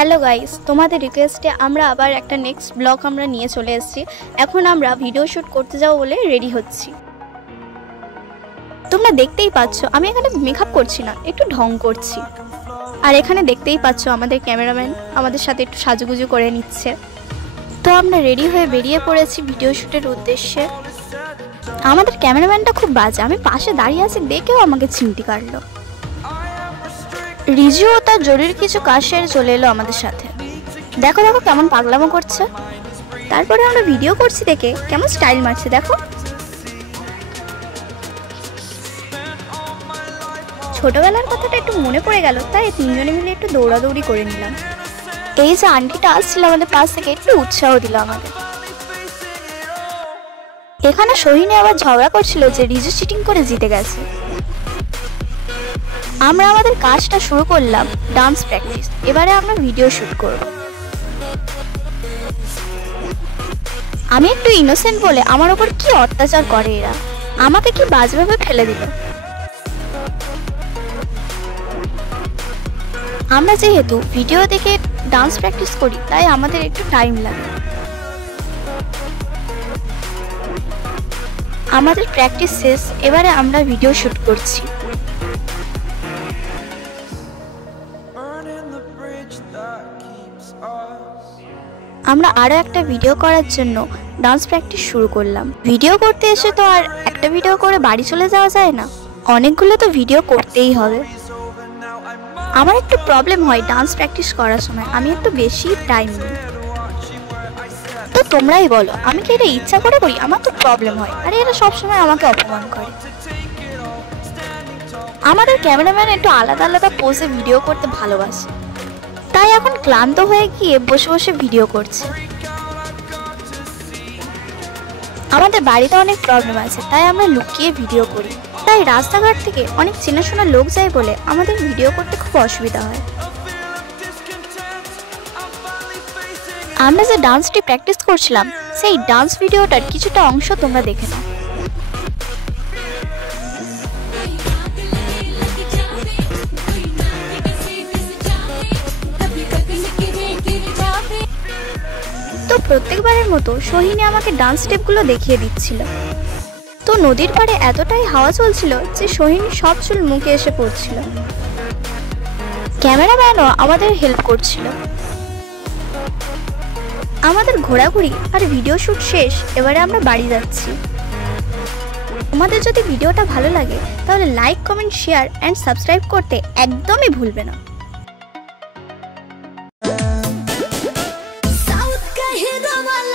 Hello guys, তোমাদের রিকোয়েস্টে আমরা আবার একটা নেক্সট ব্লগ আমরা নিয়ে চলে এসেছি। এখন আমরা ভিডিও শ্যুট করতে যাব বলে রেডি হচ্ছি। তোমরা দেখতেই পাচ্ছ আমি এখানে মেকআপ করছি না, একটু ঢং করছি। আর এখানে দেখতেই পাচ্ছ আমাদের ক্যামেরাম্যান আমাদের সাথে একটু সাজুগুজু করে নিচ্ছে। তো আমরা রেডি হয়ে বেরিয়ে পড়েছি ভিডিও শ্যুটের উদ্দেশ্যে। আমাদের ক্যামেরাম্যানটা খুব বাজে, আমি পাশে দাঁড়িয়ে আছি দেখেও আমাকে চিমটি কাটলো। রিজুও তার জরুরি কিছু কাজ সেরে চলে এলো আমাদের সাথে। দেখো দেখো কেমন পাগলামো করছে। তারপরে আমরা ভিডিও করছি দেখে কেমন স্টাইল মারছে দেখো। ছোটবেলার কথাটা একটু মনে পড়ে গেল, তাই তিনজনে মিলে একটু দৌড়াদৌড়ি করে নিলাম। এই যে আন্টিটা আসছিল আমাদের পাশ থেকে একটু উৎসাহ দিল আমাদের। এখানে সোহিনী আবার ঝগড়া করছিল যে রিজু চিটিং করে জিতে গেছে। আমরা আমাদের কাজটা শুরু করলাম, ডান্স প্র্যাকটিস। এবারে আমরা ভিডিও শুট করব। আমি একটু ইনোসেন্ট বলে আমার ওপর কি অত্যাচার করে এরা, আমাকে কি বাজেভাবে ফেলে দিল। আমরা যেহেতু ভিডিও দেখে ডান্স প্র্যাকটিস করি তাই আমাদের একটু টাইম লাগে। আমাদের প্র্যাকটিস শেষ, এবারে আমরা ভিডিও শুট করছি। আমরা আরো একটা ভিডিও করার জন্য ডান্স প্র্যাকটিস শুরু করলাম। ভিডিও করতে এসে তো আর একটা ভিডিও করে বাড়ি চলে যাওয়া যায় না, অনেকগুলো তো ভিডিও করতেই হবে। আমার একটু প্রবলেম হয় ডান্স প্র্যাকটিস করার সময়, আমি একটু বেশি টাইম নিই। তো তোমরাই বলো, আমি কি এটা ইচ্ছা করে করি? আমার তো প্রবলেম হয়, আর এরা সবসময় আমাকে অপমান করে। আমাদের ক্যামেরাম্যান একটু আলাদা আলাদা পোজে ভিডিও করতে ভালোবাসে, তাই এখন ক্লান্ত হয়ে গিয়ে বসে বসে ভিডিও করছে। আমাদের বাড়িতে অনেক প্রবলেম আছে, তাই আমরা লুকিয়ে ভিডিও করি। তাই রাস্তাঘাট থেকে অনেক চেনাশোনা লোক যায় বলে আমাদের ভিডিও করতে খুব অসুবিধা হয়। আমরা যে ডান্সটি প্র্যাকটিস করছিলাম সেই ডান্স ভিডিওটার কিছুটা অংশ তোমরা দেখে নাও। তো প্রত্যেকবারের মতো সোহিনী আমাকে ডান্স স্টেপগুলো দেখিয়ে দিচ্ছিল। তো নদীর পাড়ে এতটাই হাওয়া চলছিল যে সোহিনী সব চুল মুখে এসে পড়ছিল। ক্যামেরাম্যানও আমাদের হেল্প করছিল। আমাদের ঘোরাঘুরি আর ভিডিও শুট শেষ, এবারে আমরা বাড়ি যাচ্ছি। তোমাদের যদি ভিডিওটা ভালো লাগে তাহলে like, comment, share and subscribe করতে একদমই ভুলবে না। साउथ का हीरो वाला